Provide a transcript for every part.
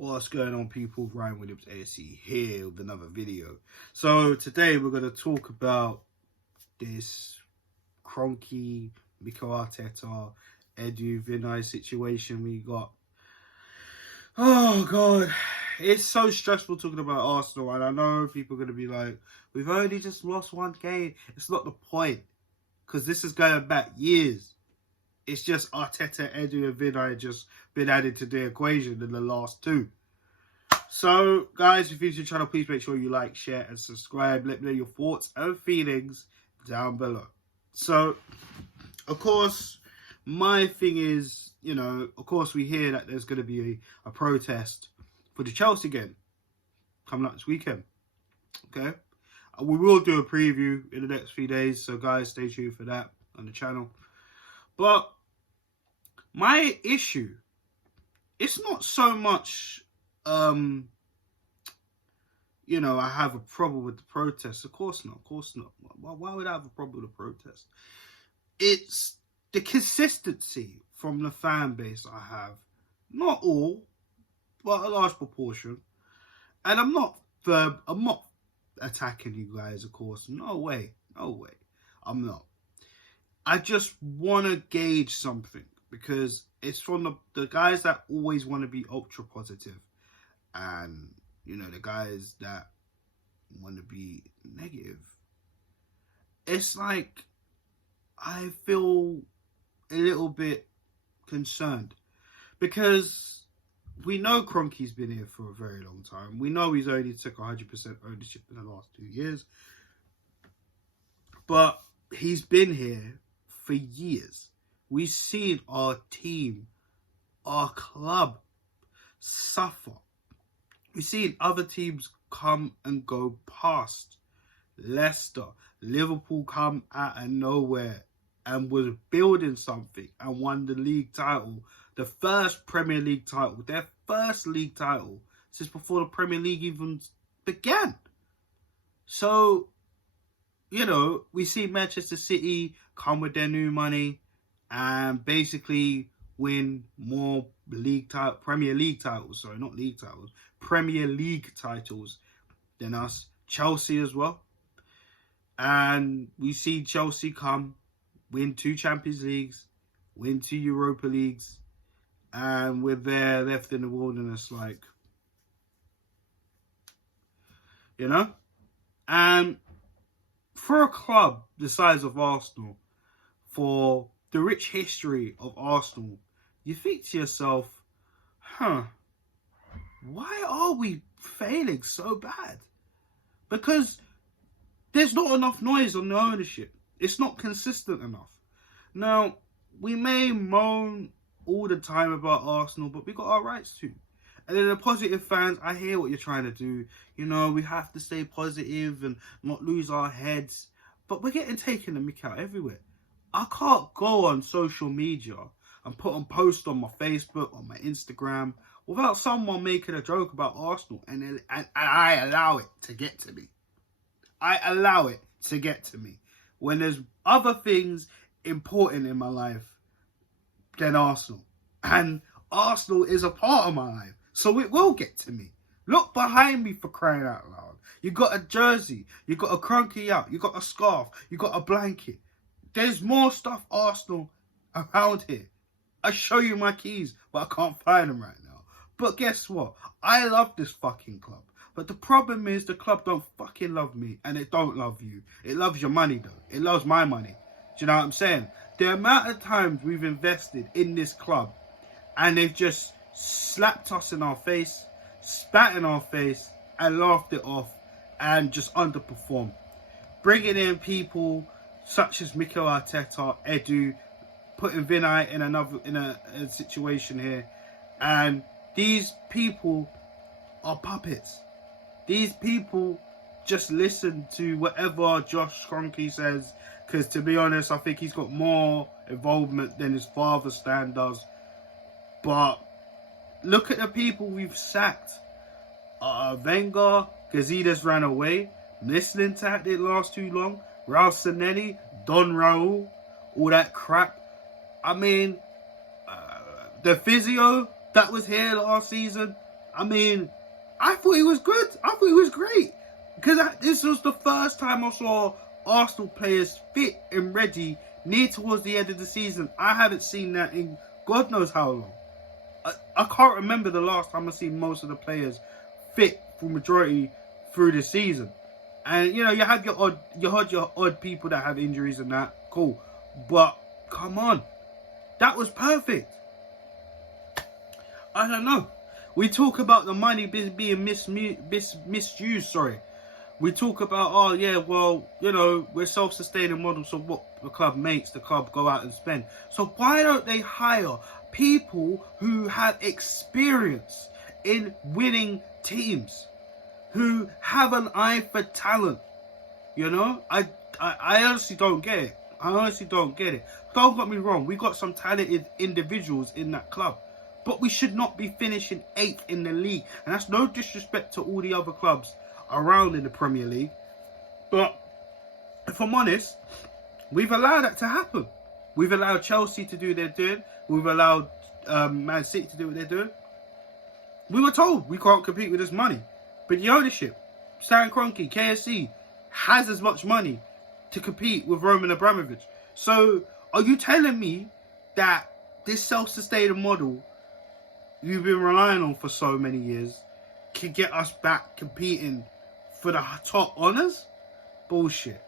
What's going on, people? Ryan Williams AC here with another video. So today we're going to talk about this Kroenke, Mikel Arteta, Edu Vinay situation we got. Oh God, it's so stressful talking about Arsenal, and I know people are going to be like, we've only just lost one game. It's not the point, because this is going back years. It's just Arteta, Edu, and Vinay just been added to the equation in the last two. So, guys, if you're new to the channel, please make sure you like, share, and subscribe. Let me know your thoughts and feelings down below. So, of course, my thing is, of course, we hear that there's going to be a protest for the Chelsea game coming up this weekend. Okay? We will do a preview in the next few days, so guys, stay tuned for that on the channel. But my issue, it's not so much, I have a problem with the protest. Of course not. Why would I have a problem with the protest? It's the consistency from the fan base I have. Not all, but a large proportion. And I'm not attacking you guys, of course. No way. I'm not. I just want to gauge something, because it's from the guys that always want to be ultra positive, and the guys that want to be negative. It's like I feel a little bit concerned, because we know Kroenke's been here for a very long time. We know he's only took 100% ownership in the last 2 years, but he's been here for years. We've seen our team, our club suffer. We've seen other teams come and go past. Leicester, Liverpool come out of nowhere and was building something and won the league title. The first Premier League title. Their first league title since before the Premier League even began. So, we see Manchester City come with their new money and basically win more Premier League titles than us. Chelsea as well. And we see Chelsea come, win 2 Champions Leagues, win 2 Europa Leagues, and we're there left in the wilderness, And for a club the size of Arsenal, for the rich history of Arsenal, you think to yourself, why are we failing so bad? Because there's not enough noise on the ownership. It's not consistent enough. Now, we may moan all the time about Arsenal, but we got our rights too. And then the positive fans, I hear what you're trying to do. We have to stay positive and not lose our heads. But we're getting taken the mick out everywhere. I can't go on social media and put on posts on my Facebook, on my Instagram, without someone making a joke about Arsenal, and I allow it to get to me. When there's other things important in my life than Arsenal. And Arsenal is a part of my life, so it will get to me. Look behind me, for crying out loud. You got a jersey, you got a Kroenke out, you got a scarf, you got a blanket. There's more stuff Arsenal around here. I show you my keys, but I can't find them right now. But guess what? I love this fucking club. But the problem is the club don't fucking love me, and it don't love you. It loves your money, though. It loves my money. Do you know what I'm saying? The amount of times we've invested in this club, and they've just slapped us in our face, spat in our face, and laughed it off, and just underperformed. Bringing in people such as Mikel Arteta, Edu, putting Vinay in a situation here, and these people are puppets. These people just listen to whatever Josh Kroenke says, because to be honest, I think he's got more involvement than his father Stan does. But look at the people we've sacked. Wenger, because he just ran away. Listening to that didn't last too long. Raul Sanelli, Don Raul, all that crap. I mean, the physio that was here last season, I mean, I thought he was good. I thought he was great. Because this was the first time I saw Arsenal players fit and ready near towards the end of the season. I haven't seen that in God knows how long. I can't remember the last time I've seen most of the players fit for majority through the season. And you know, you had your odd people that have injuries and that, cool. But come on, that was perfect. I don't know. We talk about the money being misused. Sorry, we talk about, oh yeah, well, you know, we're self-sustaining model, so what the club makes, the club go out and spend. So why don't they hire people who have experience in winning teams, who have an eye for talent? You know, I honestly don't get it. I honestly don't get it. Don't get me wrong, we got some talented individuals in that club, but we should not be finishing 8th in the league. And that's no disrespect to all the other clubs around in the Premier League. But if I'm honest, we've allowed that to happen. We've allowed Chelsea to do their doing. We've allowed Man City to do what they're doing. We were told we can't compete with this money. But the ownership, Stan Kroenke, KSC, has as much money to compete with Roman Abramovich. So are you telling me that this self-sustaining model you've been relying on for so many years can get us back competing for the top honours? Bullshit.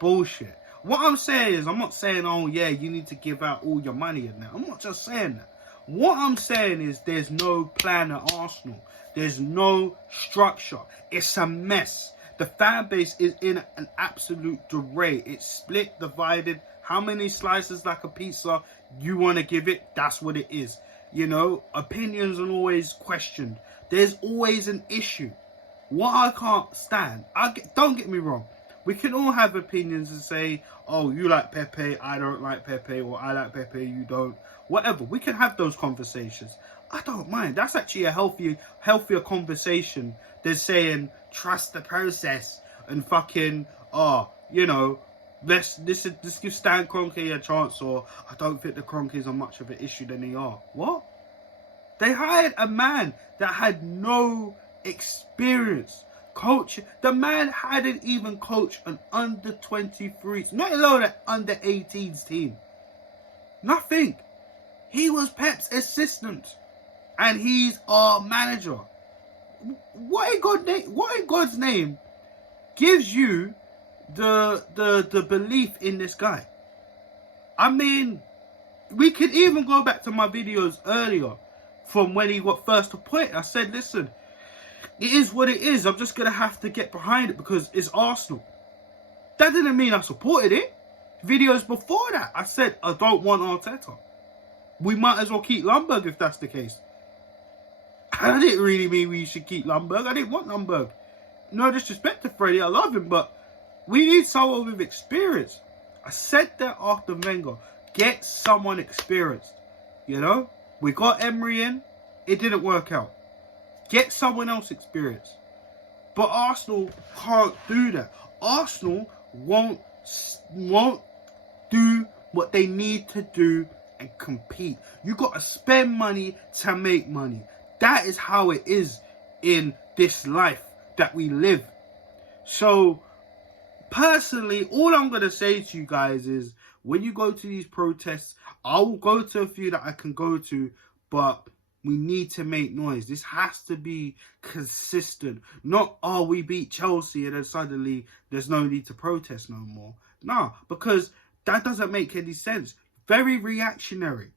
Bullshit. What I'm saying is, I'm not saying, oh yeah, you need to give out all your money and that. I'm not just saying that. What I'm saying is there's no plan at Arsenal. There's no structure. It's a mess. The fan base is in an absolute disarray. It's split, divided. How many slices like a pizza you want to give it? That's what it is. You know, opinions are always questioned. There's always an issue. What I can't stand, don't get me wrong, we can all have opinions and say, oh, you like Pepe, I don't like Pepe, or I like Pepe, you don't. Whatever, we can have those conversations. I don't mind. That's actually a healthier conversation than saying, trust the process and fucking, you know, let's give Stan Kroenke a chance, or I don't think the Kroenkes are much of an issue than they are. What? They hired a man that had no experience coaching. The man hadn't even coached an under 23s, not alone an under 18s team. Nothing. He was Pep's assistant, and he's our manager. What in God's name gives you the belief in this guy? I mean, we could even go back to my videos earlier from when he got first appointed. I said, listen, it is what it is. I'm just going to have to get behind it because it's Arsenal. That didn't mean I supported it. Videos before that, I said, I don't want Arteta. We might as well keep Ljungberg if that's the case. And I didn't really mean we should keep Ljungberg. I didn't want Ljungberg. No disrespect to Freddie, I love him, but we need someone with experience. I said that after Wenger. Get someone experienced. You know? We got Emery in. It didn't work out. Get someone else experienced. But Arsenal can't do that. Arsenal won't do what they need to do and compete. You got to spend money to make money. That is how it is in this life that we live. So, personally, all I'm going to say to you guys is, when you go to these protests, I will go to a few that I can go to, but we need to make noise. This has to be consistent. Not, oh, we beat Chelsea and then suddenly there's no need to protest no more. No, because that doesn't make any sense. Very reactionary.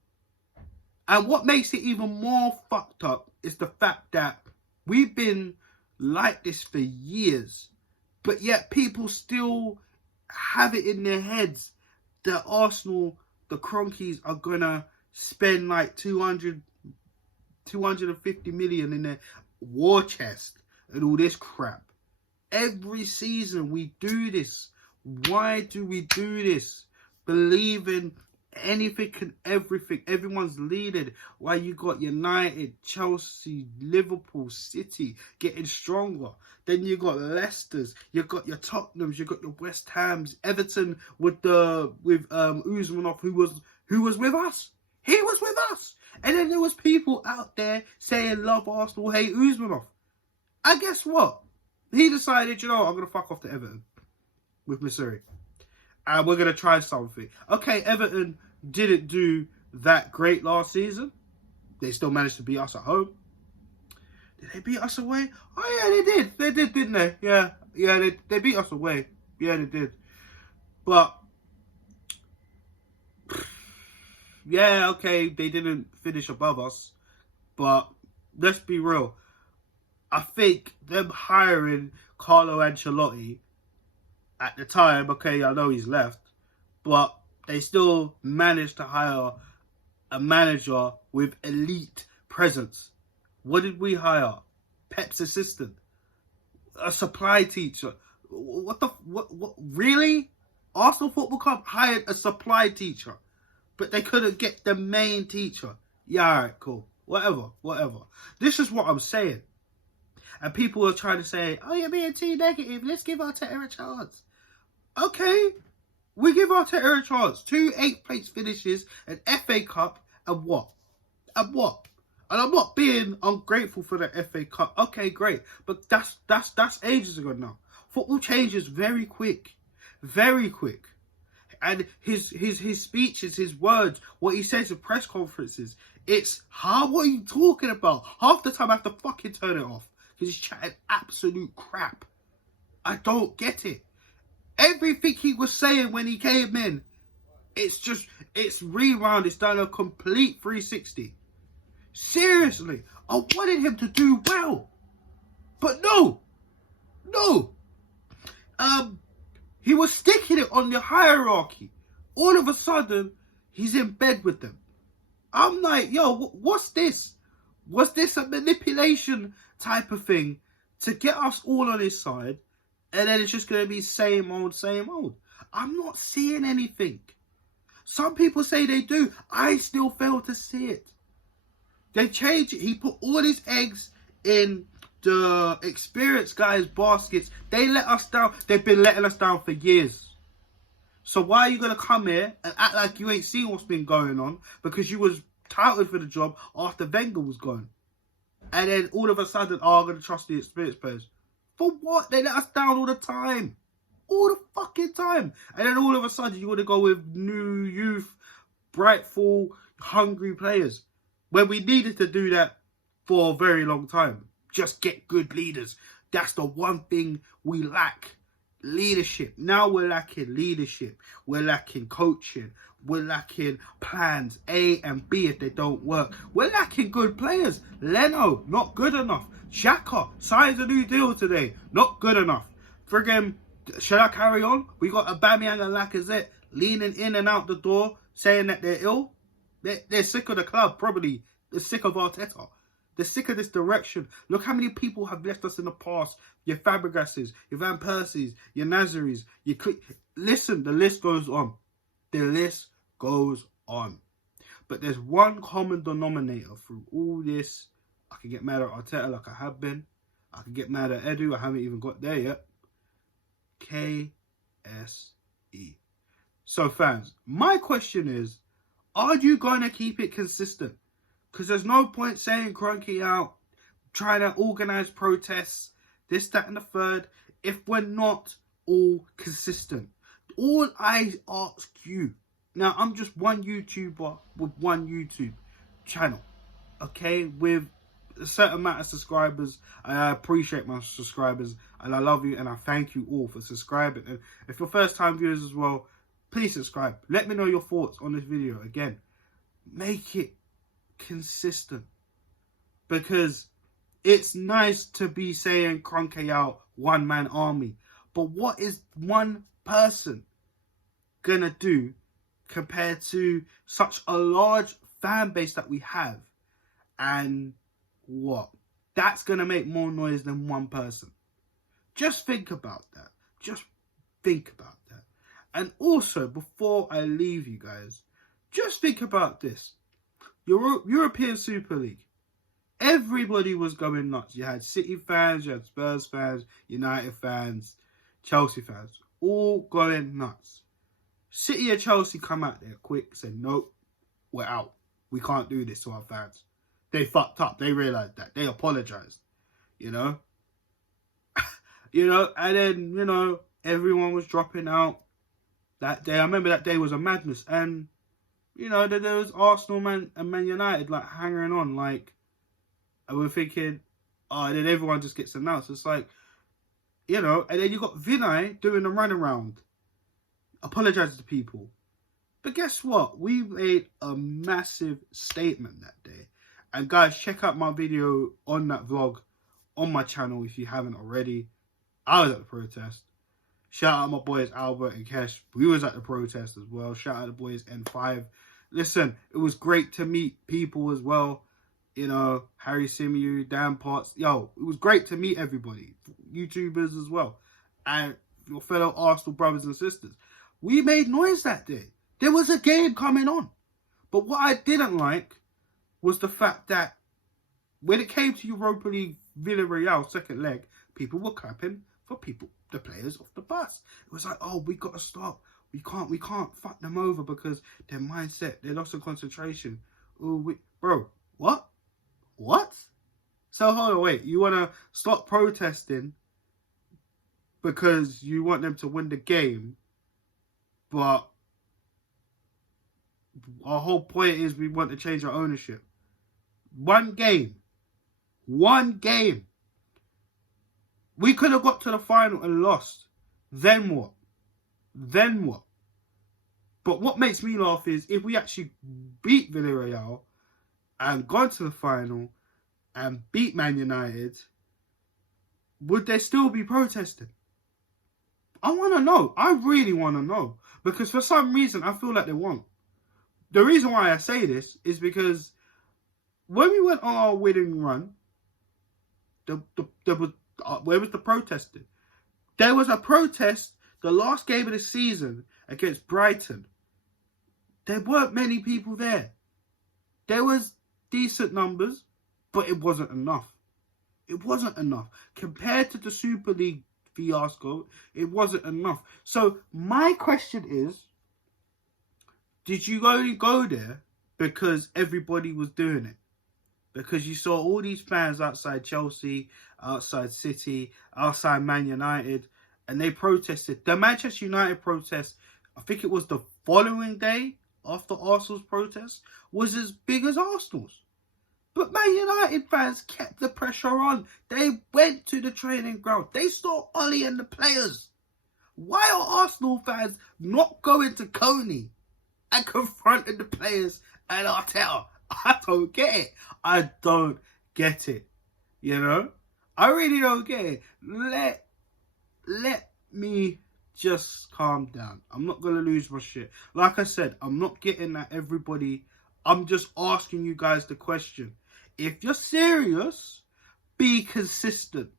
And what makes it even more fucked up is the fact that we've been like this for years, but yet people still have it in their heads that Arsenal, the Kroenkes, are going to spend like 250 million in their war chest and all this crap. Every season we do this. Why do we do this? Believing anything and everything. Everyone's leading. Why you got United, Chelsea, Liverpool, City getting stronger. Then you got Leicester's, you got your Tottenham's, you got your West Ham's, Everton with Usmanov who was with us. He was with us. And then there was people out there saying love Arsenal, hate Usmanov. And guess what? He decided, I'm going to fuck off to Everton with Missouri. And we're going to try something. Okay, Everton didn't do that great last season. They still managed to beat us at home. Did they beat us away? Oh, yeah, they did. They did, didn't they? Yeah, they beat us away. Yeah, they did. But, yeah, okay, they didn't finish above us. But let's be real. I think them hiring Carlo Ancelotti at the time, okay, I know he's left, but they still managed to hire a manager with elite presence. What did we hire? Pep's assistant, a supply teacher. What really? Arsenal Football Club hired a supply teacher, but they couldn't get the main teacher. Yeah, alright, cool. Whatever. This is what I'm saying. And people are trying to say, oh, you're being too negative. Let's give Arteta a chance. Okay, we give Arteta a chance. 2 8th-place finishes, an FA Cup, and what? And I'm not being ungrateful for the FA Cup. Okay, great. But that's ages ago now. Football changes very quick. Very quick. And his speeches, his words, what he says in press conferences, it's, what are you talking about? Half the time I have to fucking turn it off. Because he's chatting absolute crap. I don't get it. Everything he was saying when he came in, it's rewound. It's done a complete 360. Seriously, I wanted him to do well. But no. He was sticking it on the hierarchy. All of a sudden, he's in bed with them. I'm like, yo, what's this? Was this a manipulation type of thing to get us all on his side? And then it's just going to be same old. I'm not seeing anything. Some people say they do. I still fail to see it. They changed it. He put all his eggs in the experienced guys' baskets. They let us down. They've been letting us down for years. So why are you going to come here and act like you ain't seen what's been going on? Because you was touted for the job after Wenger was gone. And then all of a sudden, I'm going to trust the experienced players. For what? They let us down all the time. All the fucking time. And then all of a sudden, you want to go with new youth, brightful, hungry players. When we needed to do that for a very long time. Just get good leaders. That's the one thing we lack. Leadership. Now we're lacking leadership. We're lacking coaching. We're lacking plans A and B if they don't work. We're lacking good players. Leno, not good enough. Xhaka signs a new deal today. Not good enough. Friggin', should I carry on? We got Aubameyang and Lacazette leaning in and out the door saying that they're ill. They're sick of the club, probably. They're sick of Arteta. They're sick of this direction. Look how many people have left us in the past. Your Fabregases, your Van Persies, your Nazaris, your... Listen, the list goes on. The list goes on. But there's one common denominator through all this. I can get mad at Arteta like I have been. I can get mad at Edu. I haven't even got there yet. KSE. So fans, my question is, are you going to keep it consistent? Because there's no point saying Kroenke out, trying to organise protests, this, that and the third, if we're not all consistent. All I ask you, now I'm just one YouTuber with one YouTube channel, okay, with a certain amount of subscribers. I appreciate my subscribers and I love you and I thank you all for subscribing. And if you're first time viewers as well, please subscribe. Let me know your thoughts on this video. Again, make it consistent, because it's nice to be saying Kroenke out, one man army, but what is one person gonna do compared to such a large fan base that we have? And what? That's gonna make more noise than one person. Just think about that. Just think about that. And also, before I leave you guys, just think about this. European Super League. Everybody was going nuts. You had City fans, you had Spurs fans, United fans, Chelsea fans, all going nuts. City and Chelsea come out there quick, say, nope, we're out. we can't do this to our fans. They fucked up. They realised that. They apologised. You know? And then, everyone was dropping out that day. I remember that day was a madness. And, then there was Arsenal and Man United, like, hanging on, like, and we're thinking, and then everyone just gets announced. It's like, and then you got Vinay doing the runaround, apologising to people. But guess what? We made a massive statement that day. And guys, check out my video on that vlog on my channel if you haven't already. I was at the protest. Shout out my boys Albert and Kesh. We was at the protest as well. Shout out the boys N5. Listen, it was great to meet people as well. Harry Simeon, Dan Potts. Yo, it was great to meet everybody. YouTubers as well. And your fellow Arsenal brothers and sisters. We made noise that day. There was a game coming on. But what I didn't like was the fact that when it came to Europa League Villarreal second leg, people were clapping for the players off the bus. It was like, oh, we got to stop. We can't fuck them over because their mindset, they lost in concentration. Bro, what? What? So hold on, wait. You want to stop protesting because you want them to win the game, but our whole point is we want to change our ownership. One game. We could have got to the final and lost. Then what? But what makes me laugh is if we actually beat Villarreal and gone to the final and beat Man United, would they still be protesting? I want to know. I really want to know. Because for some reason, I feel like they won't. The reason why I say this is because when we went on our winning run, where was the protesting? There was a protest the last game of the season against Brighton. There weren't many people there. There was decent numbers, but it wasn't enough. It wasn't enough. Compared to the Super League fiasco, it wasn't enough. So my question is, did you only go there because everybody was doing it? Because you saw all these fans outside Chelsea, outside City, outside Man United, and they protested. The Manchester United protest, I think it was the following day after Arsenal's protest, was as big as Arsenal's. But Man United fans kept the pressure on. They went to the training ground. They saw Ollie and the players. Why are Arsenal fans not going to Coney and confronting the players and Arteta? I don't get it. I don't get it. I really don't get it. Let me just calm down. I'm not going to lose my shit. Like I said, I'm not getting at everybody. I'm just asking you guys the question. If you're serious, be consistent.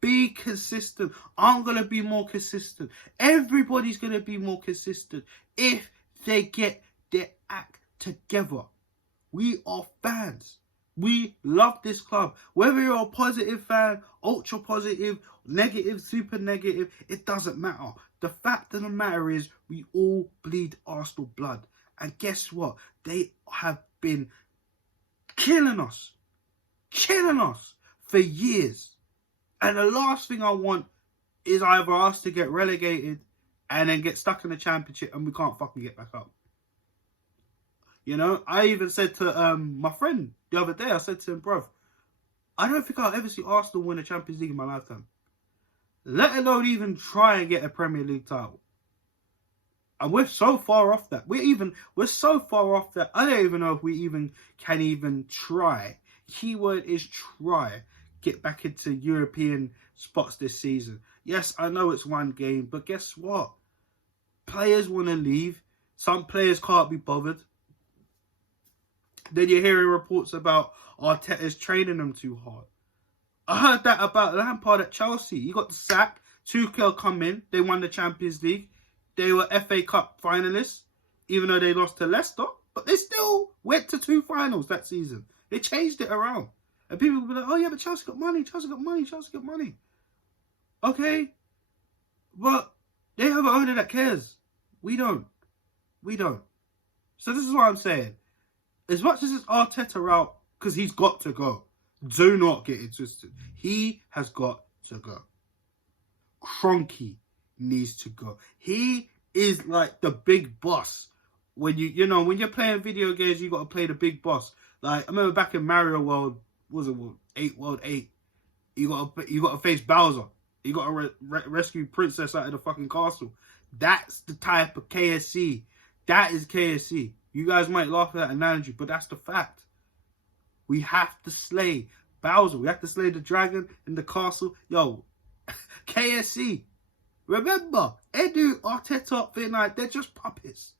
Be consistent. I'm going to be more consistent. Everybody's going to be more consistent if they get their act together. We are fans. We love this club. Whether you're a positive fan, ultra positive, negative, super negative, it doesn't matter. The fact of the matter is we all bleed Arsenal blood. And guess what? They have been killing us for years. And the last thing I want is either us to get relegated and then get stuck in the Championship and we can't fucking get back up. I even said to my friend the other day, I said to him, bruv, I don't think I'll ever see Arsenal win a Champions League in my lifetime. Let alone even try and get a Premier League title. And we're so far off that. We're so far off that I don't even know if we even can even try. Keyword is try. Get back into European spots this season. Yes, I know it's one game, but guess what? Players want to leave. Some players can't be bothered. Then you're hearing reports about Arteta's training them too hard. I heard that about Lampard at Chelsea. He got the sack. Tuchel come in. They won the Champions League. They were FA Cup finalists, even though they lost to Leicester. But they still went to 2 finals that season. They changed it around. And people will be like, oh yeah, but Chelsea got money. Chelsea got money. Okay. But they have an owner that cares. We don't. So this is what I'm saying. as much as it's Arteta route, because he's got to go. Do not get it twisted. He has got to go. Kroenke needs to go. He is like the big boss. When when you're playing video games, you got to play the big boss. Like, I remember back in Mario World, World 8, you got to face Bowser. You got to rescue Princess out of the fucking castle. That's the type of KSC. That is KSC. You guys might laugh at that analogy, but that's the fact. We have to slay Bowser. We have to slay the dragon in the castle. Yo, KSC. Remember, Edu, Arteta, they're just puppets.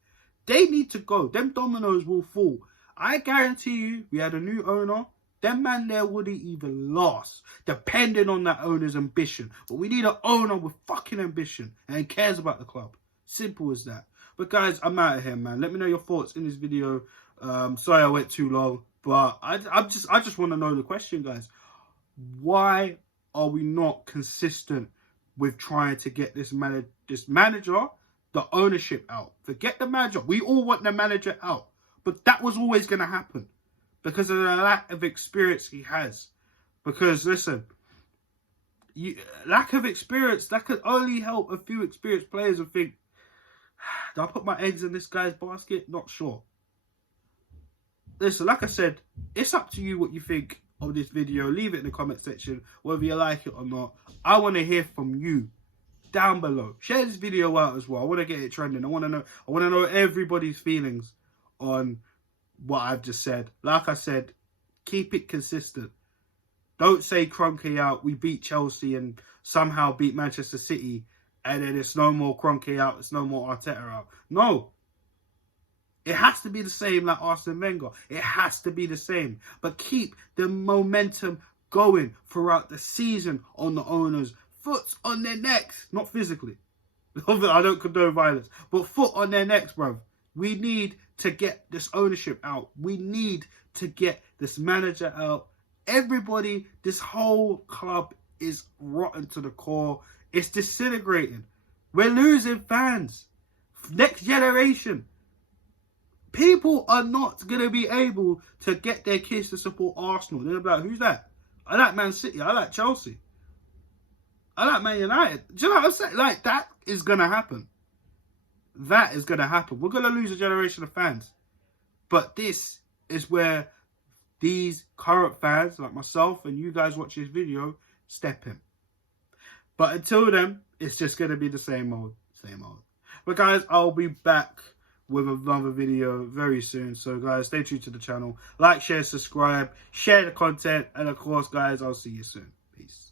They need to go. Them dominoes will fall. I guarantee you, we had a new owner. Them man there wouldn't even last, depending on that owner's ambition. But we need an owner with fucking ambition and cares about the club. Simple as that. But guys, I'm out of here, man. Let me know your thoughts in this video. Sorry I went too long, but I just want to know the question, guys. Why are we not consistent with trying to get this manager, the ownership out? Forget the manager. We all want the manager out, but that was always going to happen because of the lack of experience he has. Because listen, lack of experience, that could only help a few experienced players and think, do I put my eggs in this guy's basket? Not sure. Listen, like I said, it's up to you what you think of this video. Leave it in the comment section, whether you like it or not. I want to hear from you down below. Share this video out as well. I want to get it trending. I want to know everybody's feelings on what I've just said. Like I said, keep it consistent. Don't say Kroenke out, we beat Chelsea and somehow beat Manchester City, and then it's no more Kroenke out, it's no more Arteta out. No. It has to be the same like Arsene Wenger. It has to be the same. But keep the momentum going throughout the season on the owners. Foot on their necks. Not physically. I don't condone violence. But foot on their necks, bruv. We need to get this ownership out. We need to get this manager out. Everybody, this whole club is rotten to the core. It's disintegrating. We're losing fans. Next generation. People are not going to be able to get their kids to support Arsenal. They're like, who's that? I like Man City. I like Chelsea. I like Man United. Do you know what I'm saying? Like, that is going to happen. That is going to happen. We're going to lose a generation of fans. But this is where these current fans, like myself and you guys watching this video, step in. But until then, it's just going to be the same old, same old. But guys, I'll be back with another video very soon. So guys, stay true to the channel. Like, share, subscribe, share the content. And of course, guys, I'll see you soon. Peace.